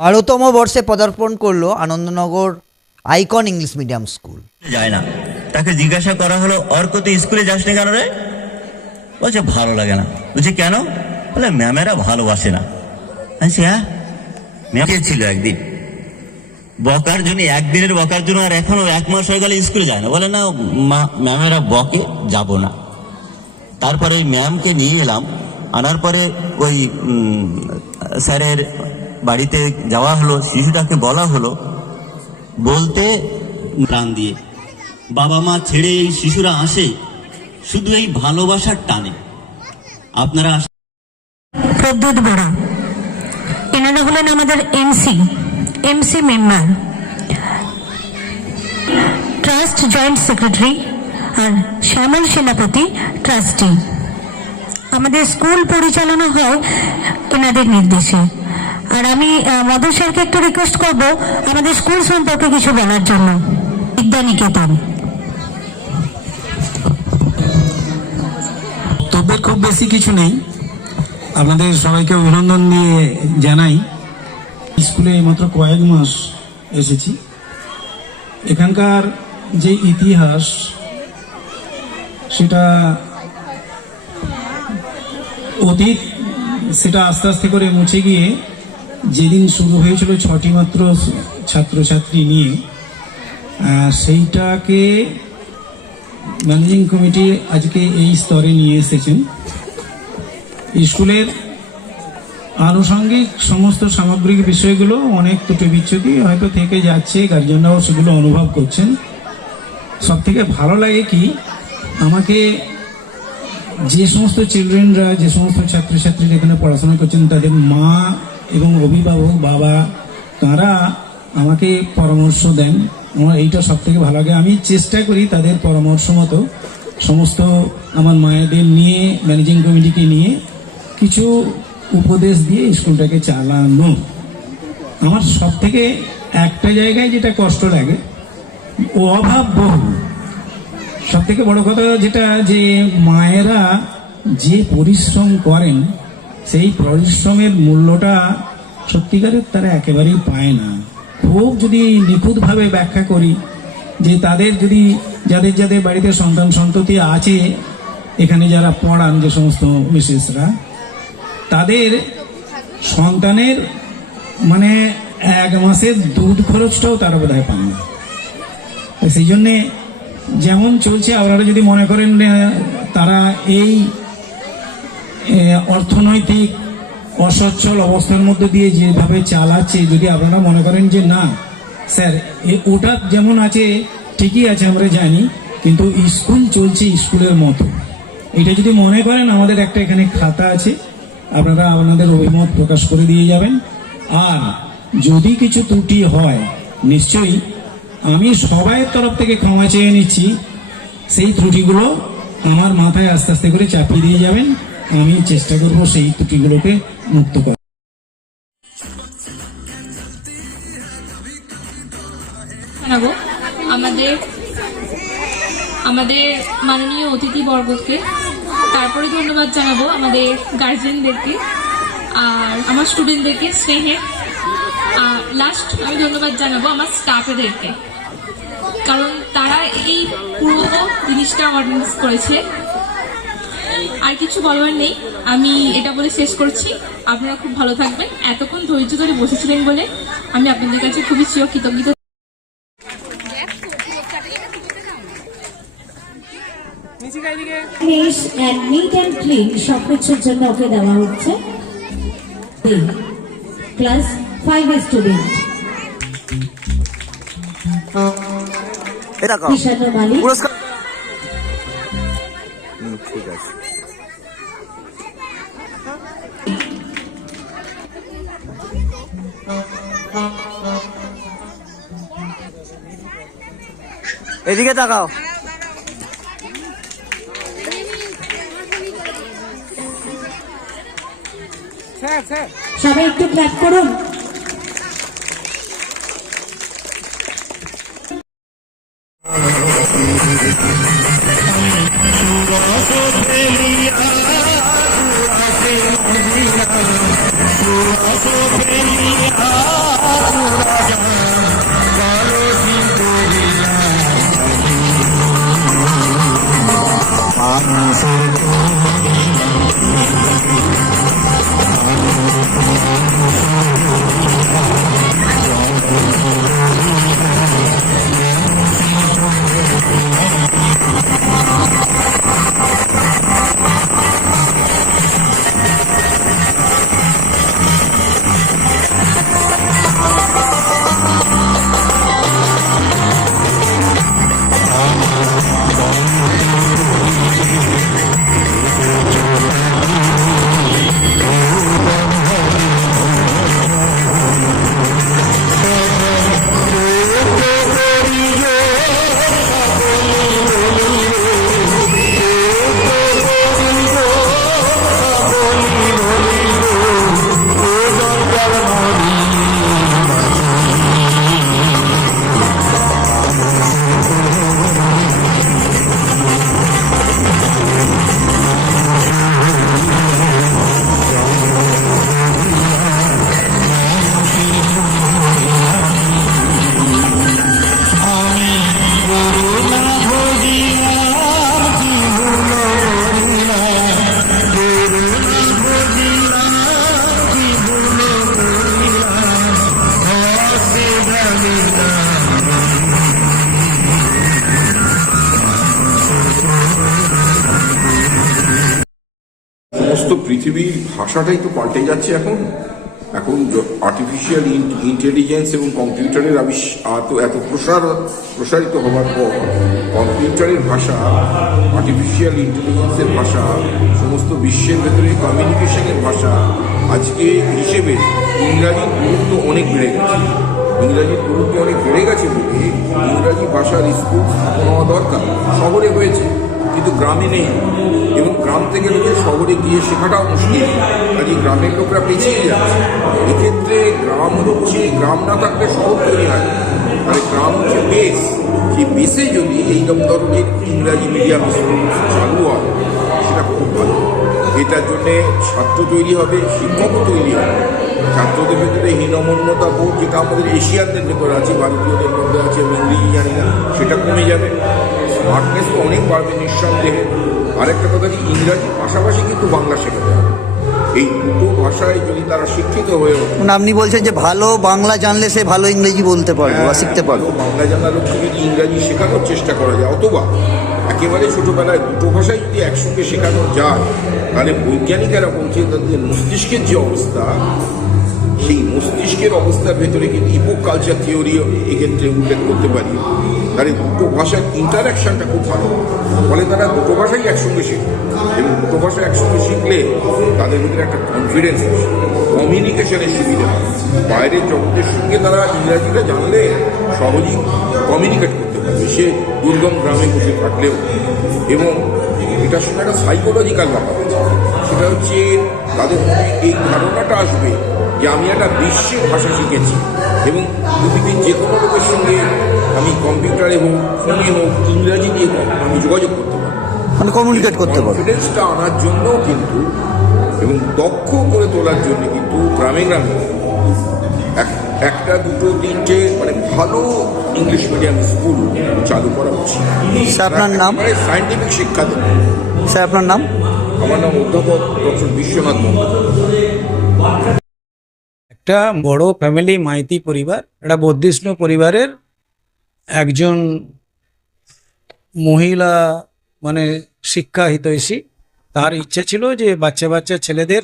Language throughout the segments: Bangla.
12তম বর্ষে পদার্পণ করলো Anandanagar icon English medium school. যায় না, তাকে জিজ্ঞাসা করা হলো অর্ক তুই স্কুলে যাস না কেন রে? বলছে ভালো লাগে না। বলছে কেন? বলে ম্যামেরা ভালোবাসে না। হ্যাঁ, ম্যাম ছিল একদিন বকার জন্য, একদিনের বকার জন্য, আর এখনো 1 মাস হয়ে গেলে স্কুলে যায় না। বলে না ম্যামেরা বকে, যাব না। তারপরে ম্যামকে নিয়ে এলাম, আনার পরে ওই স্যারের বাড়িতে যাওয়া হলো, শিশুটাকে বলা হলো, বলতে প্রাণ দিয়ে বাবা মা ছেড়ে এই শিশুরা আসে শুধু এই ভালোবাসার টানে। আপনারা প্রদ্যুৎ বড়া, এনারা হলেন আমাদের MC member, trust joint secretary, আর শ্যামল সেনাপতি ট্রাস্টি। আমাদের স্কুল পরিচালনা হয় এনাদের নির্দেশে। আর আমি মধু স্যারকে একটু রিকোয়েস্ট করবো আমাদের স্কুল সম্পর্কে কিছু বলার জন্য। বিদ্যানিকেতন তবে খুব বেশি কিছু নেই, আপনাদের সবাইকে অভিনন্দন দিয়ে জানাই। স্কুলে মাত্র কয়েক মাস এসেছি, এখানকার যে ইতিহাস সেটা অতীত, সেটা আস্তে আস্তে করে মুছে গিয়ে যেদিন শুরু হয়েছিল 6টি মাত্র ছাত্রছাত্রী নিয়ে, সেইটাকে ম্যানেজিং কমিটি আজকে এই স্তরে নিয়ে এসেছেন। স্কুলের আনুষঙ্গিক সমস্ত সামগ্রিক বিষয়গুলো অনেক ত্রুটি বিচ্ছুতি হয়তো থেকে যাচ্ছে, গার্জেনরাও সেগুলো অনুভব করছেন। সব থেকে ভালো লাগে কি, আমাকে যে সমস্ত চিলড্রেনরা, যে সমস্ত ছাত্রছাত্রীরা এখানে পড়াশোনা করছেন, তাদের মা এবং অভিভাবক বাবা, তারা আমাকে পরামর্শ দেন। আমার এইটা সব থেকে ভালো লাগে। আমি চেষ্টা করি তাদের পরামর্শ মতো সমস্ত আমার মায়েদের নিয়ে, ম্যানেজিং কমিটিকে নিয়ে কিছু উপদেশ দিয়ে স্কুলটাকে চালানো। আমার সব থেকে একটা জায়গায় যেটা কষ্ট লাগে, ও অভাব বহু। সব থেকে বড় কথা যেটা, যে মায়েরা যে পরিশ্রম করেন, সেই পরিশ্রমের মূল্যটা সত্যিকারের তারা একেবারেই পায় না। খুব যদি নিখুঁতভাবে ব্যাখ্যা করি, যে তাদের যদি যাদের যাদের বাড়িতে সন্তান সন্ততি আছে, এখানে যারা পড়ান যে সমস্ত মিসেসরা, তাদের সন্তানের মানে 1 মাসের দুধ খরচটাও তারা বোধহয় পান না। সেই জন্যে যেমন চলছে, আপনারা যদি মনে করেন তারা এই অর্থনৈতিক অসচ্ছল অবস্থার মধ্যে দিয়ে যেভাবে চালাচ্ছে, যদি আপনারা মনে করেন যে না স্যার ওটা যেমন আছে ঠিকই আছে, আমরা জানি, কিন্তু স্কুল চলছে স্কুলের মতো, এটা যদি মনে করেন, আমাদের একটা এখানে খাতা আছে, আপনারা আপনাদের অভিমত প্রকাশ করে দিয়ে যাবেন। আর যদি কিছু ত্রুটি হয়, নিশ্চয়ই আমি সবাই তরফ থেকে ক্ষমা চেয়ে নিচ্ছি। সেই ত্রুটিগুলো আমার মাথায় আস্তে আস্তে করে চাপিয়ে দিয়ে যাবেন, আমি চেষ্টা করব সেই ত্রুটিগুলোকে মুক্ত করা। আমাদের মাননীয় অতিথিবর্গকে, তারপরে ধন্যবাদ জানাবো আমাদের গার্জেনদেরকে আর আমার স্টুডেন্টদেরকে স্নেহের। আর লাস্ট আমি ধন্যবাদ জানাবো আমার স্টাফেদেরকে, কারণ তারা এই পুরো জিনিসটা অর্গানাইজ করেছে। আর কিছু বলবার নেই, আমি এটা বলে শেষ করছি। আপনারা খুব ভালো থাকবেন। এতক্ষণ ধৈর্য ধরে বসেছিলেন বলে আমি আপনাদের কাছে খুবই কৃতজ্ঞ। নিট অ্যান্ড ক্লিন সবকিছুর জন্য ওকে দেওয়া হচ্ছে। ক্লাস 5 স্টুডেন্ট ঈশান্য মালিক, ঠিক আছে। এদিকে তাকাও। সবাই একটু ক্ল্যাপ করুন। दुआ तो পৃথিবীর ভাষাটাই তো পাল্টে যাচ্ছে এখন আর্টিফিশিয়াল ইন্টেলিজেন্স এবং কম্পিউটারের এত প্রসারিত হওয়ার পর কম্পিউটারের ভাষা, আর্টিফিশিয়াল ইন্টেলিজেন্সের ভাষা, সমস্ত বিশ্বের ভেতরে কমিউনিকেশনের ভাষা আজকে হিসেবে ইংরাজির গুরুত্ব অনেক বেড়ে গেছে। ইংরাজির গুরুত্ব অনেক বেড়ে গেছে বলে ইংরাজি ভাষার স্কুল স্থাপন হওয়া দরকার। শহরে হয়েছে কিন্তু গ্রামে নেই, এবং গ্রাম থেকে লোকের শহরে গিয়ে শেখাটাও মুশকিল, কাজে গ্রামের লোকরা পিছিয়ে যাচ্ছে। এক্ষেত্রে গ্রাম না থাকলে শহর তৈরি হয়, মানে গ্রাম হচ্ছে বেস। সেই বেসে যদি এইরকম ধরনের ইংরাজি মিডিয়াম স্কুল চালু হয় সেটা খুব ভালো। এটার জন্যে ছাত্র তৈরি হবে, শিক্ষকও তৈরি হবে। ছাত্রদের ভেতরে হীনমন্যতা বোধ, যেটা আমাদের এশিয়ানদের ভেতরে আছে, ভারতীয়দের মধ্যে আছে, আমি ইংরেজি জানি না, সেটা কমে যাবে। স্মার্টনেস তো অনেক বাড়বে নিঃসন্দেহে। আরেকটা কথা যে ইংরাজির পাশাপাশি কিন্তু বাংলা শেখাতে হবে। এই দুটো ভাষায় যদি তারা শিক্ষিত হয়ে ওঠে, মানে আপনি বলছেন যে ভালো বাংলা জানলে সে ভালো ইংরেজি বলতে পারবে বা শিখতে পারবে। বাংলা জানার লোককে যদি ইংরাজি শেখানোর চেষ্টা করা যায়, অথবা একেবারে ছোটবেলায় দুটো ভাষাই যদি একসঙ্গে শেখানো যায়, তাহলে বৈজ্ঞানিকেরা বলছে তাদের মস্তিষ্কের যে অবস্থা, সেই মস্তিষ্কের অবস্থার ভেতরে কিন্তু হিপোকালচার থিওরি এক্ষেত্রে উল্লেখ করতে পারি। তাহলে দুটো ভাষার ইন্টারাকশনটা খুব ভালো, ফলে তারা দুটো ভাষাই একসঙ্গে শেখে, এবং দুটো ভাষা একসঙ্গে শিখলে তাদের ভিতরে একটা কনফিডেন্স আসে, কমিউনিকেশনের সুবিধা হয়। বাইরের জগতের সঙ্গে তারা ইংরাজিটা জানলে সহজেই কমিউনিকেট করতে পারবে, সে দুর্গম গ্রামে বসে থাকলেও। এবং এটার সঙ্গে একটা সাইকোলজিক্যাল ব্যাপার আছে, সেটা হচ্ছে তাদের মনে এই ধারণাটা আসবে যে আমি একটা বিশ্বের ভাষা শিখেছি, এবং পৃথিবীর যে কোনো লোকের সঙ্গে আমি কম্পিউটারে হোক, ফোনে হোক, ইংরাজি দিয়ে আমি যোগাযোগ করতে পারবো, মানে কমিউনিকেট করতে পারবে। কনফিডেন্সটা আনার জন্য কিন্তু, এবং দক্ষ করে তোলার জন্য কিন্তু গ্রামে গ্রামে একটা দুটো তিনটে মানে ভালো ইংলিশ মিডিয়াম স্কুল চালু করা উচিত। স্যার আপনার নাম? সায়েন্টিফিক শিক্ষা দেবে। স্যার আপনার নাম? আমার নাম অধ্যাপক ডক্টর বিশ্বনাথ মন্ডল। একটা বড় ফ্যামিলি মাইতি পরিবার, একটা বৌদ্ধিষ্ণ পরিবারের একজন মহিলা মানে শিক্ষা হিতৈষী, তার ইচ্ছে ছিল যে বাচ্চা ছেলেদের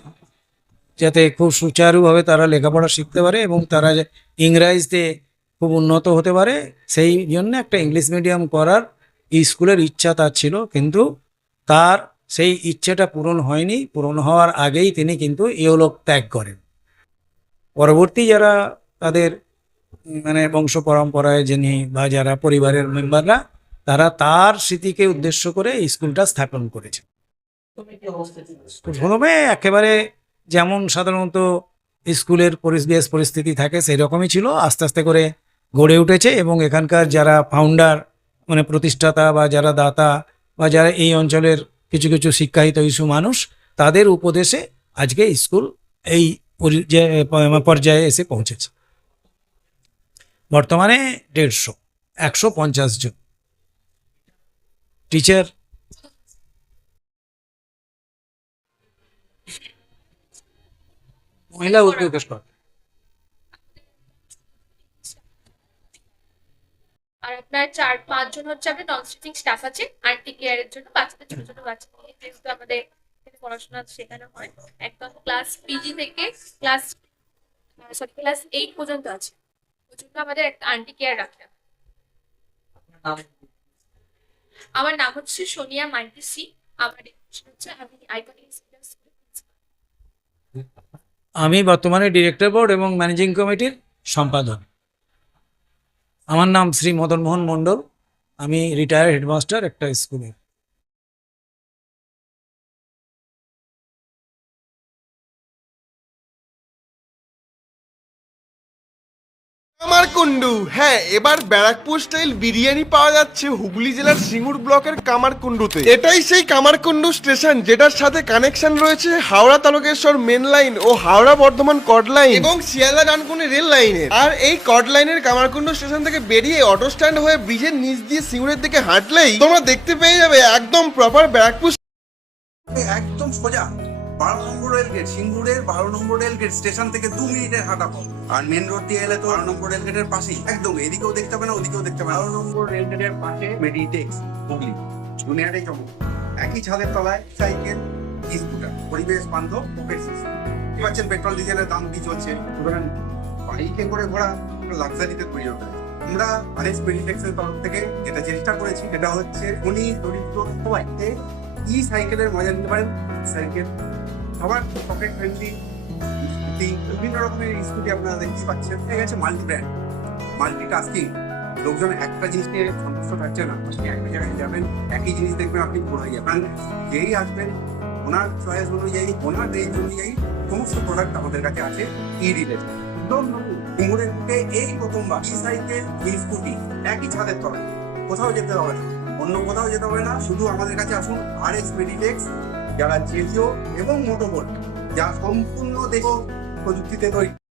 যাতে খুব সুচারুভাবে তারা লেখাপড়া শিখতে পারে এবং তারা ইংরাজিতে খুব উন্নত হতে পারে, সেই জন্য একটা ইংলিশ মিডিয়াম করার স্কুলের ইচ্ছা তার ছিল। কিন্তু তার সেই ইচ্ছেটা পূরণ হয়নি। পূরণ হওয়ার আগেই তিনি কিন্তু ইহলোক ত্যাগ করেন। পরবর্তী যারা তাদের মানে বংশ পরম্পরায় যিনি বা যারা পরিবারের মেম্বাররা, তারা তার স্মৃতিকে উদ্দেশ্য করে এই স্কুলটা স্থাপন করেছে। প্রথমে একেবারে যেমন সাধারণত স্কুলের পরিস্থিতি থাকে সেই রকমই ছিল, আস্তে আস্তে করে গড়ে উঠেছে। এবং এখানকার যারা ফাউন্ডার মানে প্রতিষ্ঠাতা বা যারা দাতা বা যারা এই অঞ্চলের কিছু কিছু শিক্ষাহিত ইস্যু মানুষ, তাদের উপদেশে আজকে স্কুল এই পর্যায়ে এসে পৌঁছেছে। বর্তমানে 150 জন টিচার। মহিলা উদ্যোগের আর আপনার 4-5 জন হচ্ছে আপনার নন টিচিং স্টাফ আছে আন্টি কেয়ারের জন্য, বাচ্চাদের ছোট ছোট বাচ্চা নিয়ে যেহেতু আমাদের এখানে পড়াশোনা শেখানো হয়, একদম ক্লাস পিজি থেকে ক্লাস 8 পর্যন্ত আছে। ওই জন্য আমাদের একটা আন্টি কেয়ার রাখা। আমার নাম হচ্ছে সোনিয়া মাইতি সি। আমার হচ্ছে আমি আইকন ইংলিশ মিডিয়াম স্কুলের প্রিন্সিপাল। আমি বর্তমানে ডিরেক্টর বোর্ড এবং ম্যানেজিং কমিটির সম্পাদক। আমার নাম শ্রী মদন মোহন মণ্ডল। আমি রিটায়ার্ড হেডমাস্টার একটা স্কুলে। কামারকুন্ডু, হ্যাঁ, এবার ব্যারাকপুর স্টাইল বিরিয়ানি পাওয়া যাচ্ছে হুগলি জেলার সিঙ্গুর ব্লকের কামারকুন্ডুতে। এটাই সেই কামারকুন্ডু স্টেশন যেটার সাথে কানেকশন রয়েছে হাওড়া তারকেশ্বর মেন লাইন ও হাওড়া বর্ধমান কড লাইন এবং শিয়ালদা ডানকুনি রেল লাইনের। আর এই কড লাইনের কামারকুন্ডু স্টেশন থেকে বেরিয়ে অটো স্ট্যান্ড হয়ে ব্রিজের নিচ দিয়ে সিঙ্গুরের দিকে হাঁটলেই তোমরা দেখতে পেয়ে যাবে একদম প্রপার ব্যারাকপুর, একদম সোজা 12 নম্বর রেল গেট, সিঙ্গুরের 12 নম্বর রেল গেট স্টেশন থেকে 2 মিনিটের হাঁটা পথ। আর মেন রোড দিয়ে এলে তো 12 নম্বর রেল গেটের পাশেই, একদম এদিকেও দেখতে পাবে না ওদিকেও দেখতে পাবে না। 12 নম্বর রেল গেটের পাশে মেডিটেক্স হুগলি দুনিয়াটাই চমক। একই ছাদের তলায় সাইকেল, ই স্কুটার, পরিবেশ বান্ধব পকেট সিস্টেম। কি পাচ্ছেন, পেট্রোল ডিজেলের দাম কি চলছে, সুতরাং বাইকে করে ঘোরা লাক্সারিতে পরিণত হয়েছে। আমরা আরএস মেডিটেক্সের তরফ থেকে যেটা চেষ্টা করেছি সেটা হচ্ছে উনি দরিদ্র সবাইকে ই সাইকেলের মজা নিতে পারেন। সাইকেল সবার পকেট ফ্রেন্ডলি স্কুটি, বিভিন্ন রকমের স্কুটি আপনারা দেখতে পাচ্ছেন। হয়ে গেছে মাল্টি ব্র্যান্ড, মাল্টি টাস্কিং। লোকজন একটা জিনিস নিয়ে সন্তুষ্ট থাকছে না, আপনি একটা জায়গায় যাবেন একই জিনিস দেখবেন আপনি বোর হয়ে যাবেন। যেই আসবেন ওনার চয়েস অনুযায়ী, ওনার রেঞ্জ অনুযায়ী সমস্ত প্রোডাক্ট আমাদের কাছে আছে ই রিলেটেড। একদম কুমোরের বুকে এই প্রথমবার ই সাইকেল, ই স্কুটি একই ছাদের তলায়, কোথাও যেতে হবে না, অন্য কোথাও যেতে হবে না। শুধু আমাদের কাছে আসুন আরএস মেডিটেক্স, যারা জেজিও এবং মোটোবোট, যা সম্পূর্ণ দেহ প্রযুক্তিতে তৈরি।